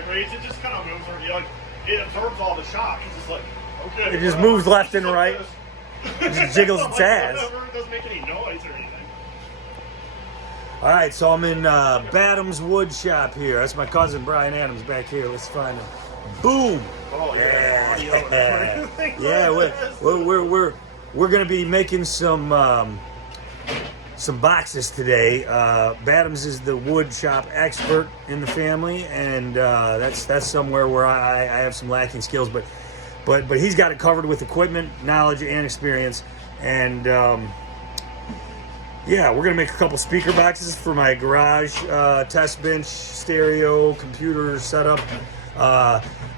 vibrates. It just kind of moves around. Like, it absorbs all the shock. It's just like, okay. It just moves left and right. It just jiggles its ass. It doesn't make any noise or anything. All right, so I'm in Badams Woodshop here. That's my cousin Brian Adams back here. Let's find him. Boom. Oh yeah. Yeah, we're gonna be making some boxes today. Badams is the wood shop expert in the family, and that's somewhere where I have some lacking skills, but he's got it covered with equipment, knowledge, and experience. And yeah, we're gonna make a couple speaker boxes for my garage, test bench, stereo, computer setup.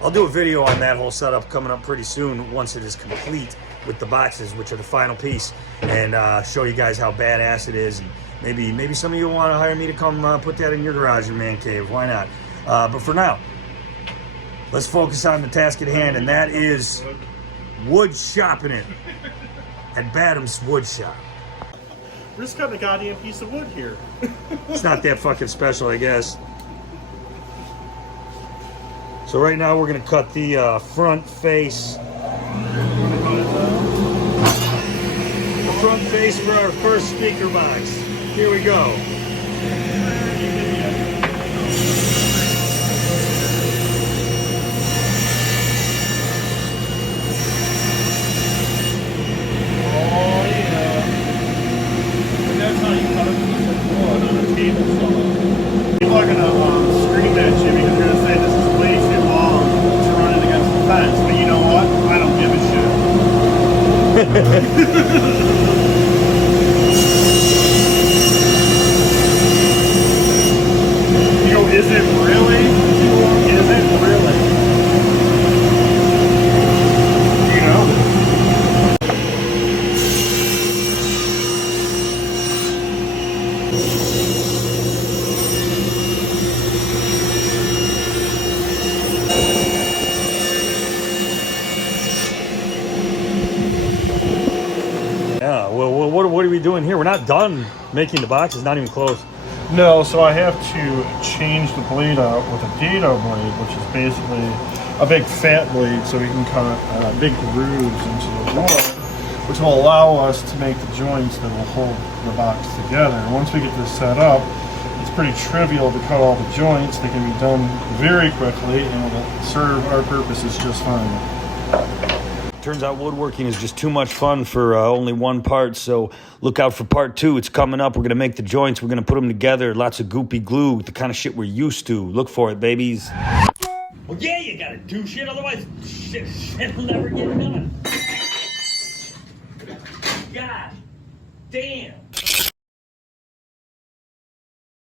I'll do a video on that whole setup coming up pretty soon once it is complete with the boxes, which are the final piece, and show you guys how badass it is. And maybe some of you want to hire me to come put that in your garage or man cave. Why not? But for now, let's focus on the task at hand, and that is wood shopping it at Badams Woodshop. We're just cutting a goddamn piece of wood here. It's not that fucking special, I guess. So right now we're gonna cut the front face. The front face for our first speaker box. Here we go. Oh yeah. And that's how you cut a piece of wood on a table saw. People are gonna scream at you because you're gonna say this is way too long to run it against the fence. But you know what? I don't give a shit. You go, is it really? Is it really? You know? Yeah, well, what are we doing here? We're not done making the boxes, not even close. No, so I have to change the blade out with a dado blade, which is basically a big fat blade, so we can cut big grooves into the wood, which will allow us to make the joints that will hold the box together. And once we get this set up, it's pretty trivial to cut all the joints. They can be done very quickly, and it will serve our purposes just fine. Turns out woodworking is just too much fun for only one part, so look out for part 2. It's coming up. We're going to make the joints. We're going to put them together. Lots of goopy glue, the kind of shit we're used to. Look for it, babies. Well, yeah, you got to do shit, otherwise shit'll never get done. God damn.